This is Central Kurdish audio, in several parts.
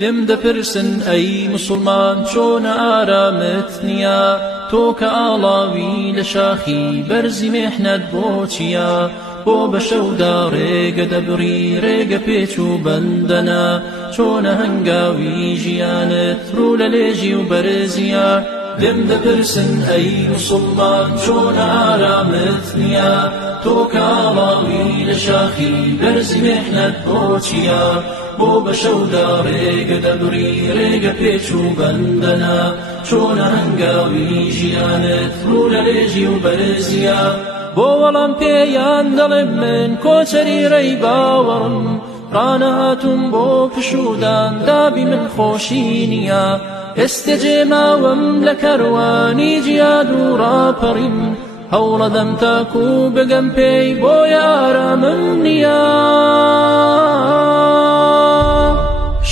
لێم دەپرسن ئەی موسڵمان چۆنە ئارامت نییە تۆ کە ئاڵاوی لە شاخی بەرزی میحنەت بۆ چییە بۆ بە شەودا ڕێگە دەبڕی ڕێگە پێچ و بەندەنە چۆنە هەنگاوی ژیانت ڕوو لە لێژی و بەرزیە لێم دەپرسن ئەی موسڵمان چۆنە ئارامت نییە تۆ کە ئاڵاوی لە شاخی بەرزی میحنەت بۆ چییە بۆ بە شەودا ڕێگە دەبڕی ڕێگە پێچ و بەندەنە چۆنە هەنگاوی ژیانت ڕوو لە لێژی و بەرزیە بۆ وەڵام پێیان دەڵێم من کۆچەری ڕێی باوەڕم ڕانەهاتوم بۆ پشودان دابی من خۆشی نییە ئێستێ جێماوەم لە کەروانی جیاد و ڕاپەڕیم هەوڵەدەم تاکو بگەم پێی بۆ یارامم نییە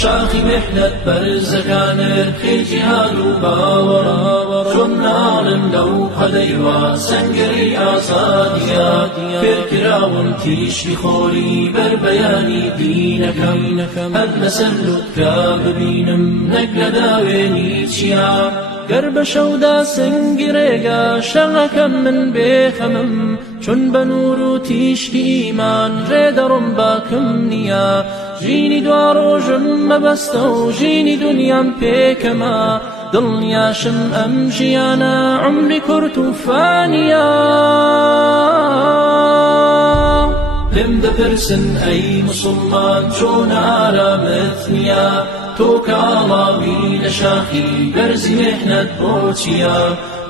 شاخی میحنەت بەرزەکانت خێ جیهاد و باوەڕە چۆن ناڵم لەو قەدەیوە سەنگەری ئازادیە فێرکراوم تیشی خۆری بەربەیانی دینەکەم هەر لەسەر لوتکە ببینم نەک لە داوێنی چیە گەر بە شەودا سنگی ڕێگە شەڕەکەم من بێخەمم چون بە نور و تیشکی ئیمان ڕێدەڕم باکم نییە ژینی دوا ڕۆژم مەبەستە و ژینی دونیام پێکەمە دڵنیاشم ئەم ژیانە عمری کورت و فانیە لێم دەپرسن ئەی موسڵمان چۆنە ئارامت نییە تۆ کە ئاڵاوی لە شاخی بەرزی میحنەت بۆ چییە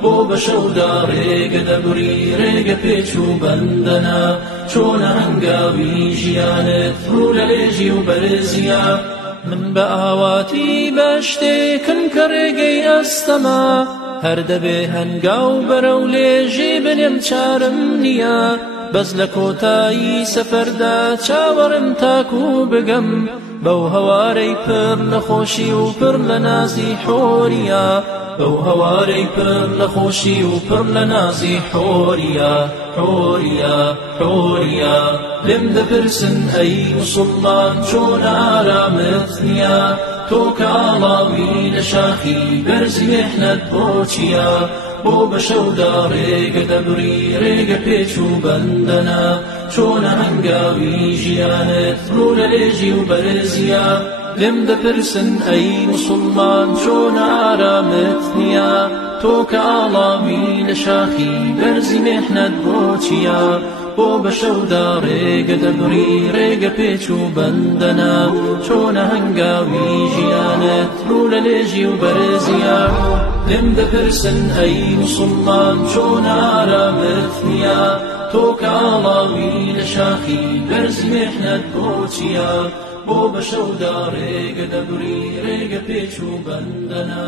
بۆ بە شەودا ڕێگە دەبڕی ڕێگە پێچ و بەندەنە چۆنە هەنگاوی ژیانت ڕوو لە لێژی و بەرزیە من بە ئاواتی بە شتێکم کە ڕێگەی ئەستەما هەر دەبێ هەنگاو بەرەو لێژی بنێم چارم نییە بەس لە کۆتایی سەفەردا چاوەڕم تاکو بگەم بەو هەوارەی پڕ لە خۆشی و پڕ لە نازی حۆریە بەو هەوارەی پڕ لە خۆشی و پڕ لە نازی حۆریە حۆریە حۆریە لێم دەپرسن ئەی موسڵمان چۆنە ئارامت نییە تۆ کە ئاڵاوی لە شاخی بەرزی میحنەت بۆ چییە بۆ بە شەودا ڕێگە دەبڕی ڕێگە پێچ و بەندەنە چۆنە هەنگاوی ژیانت ڕوو لە لێژی و بەرزیە لێم دەپرسن ئەی موسڵمان چۆنە ئارامت نییە تۆ کە ئاڵاوی لە شاخی بەرزی میحنەت بۆ چییە بۆ بە شەودا ڕێگە دەبڕی ڕێگە پێچ و بەندەنە چۆنە هەنگاوی ژیانت ڕوو لە لێژی و بەرزیە لێم دەپرسن ئەی موسڵمان چۆنە ئارامت نییە تۆ کە ئاڵاوی لە شاخی بەرزی میحنەت بۆ چییە بۆ بە شەودا ڕێگە دەبڕی ڕێگە پێچ و بەندەنە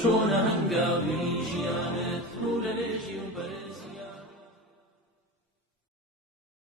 چۆنە هەنگاوی ژیانت ڕوو لە لێژی و بەرزیە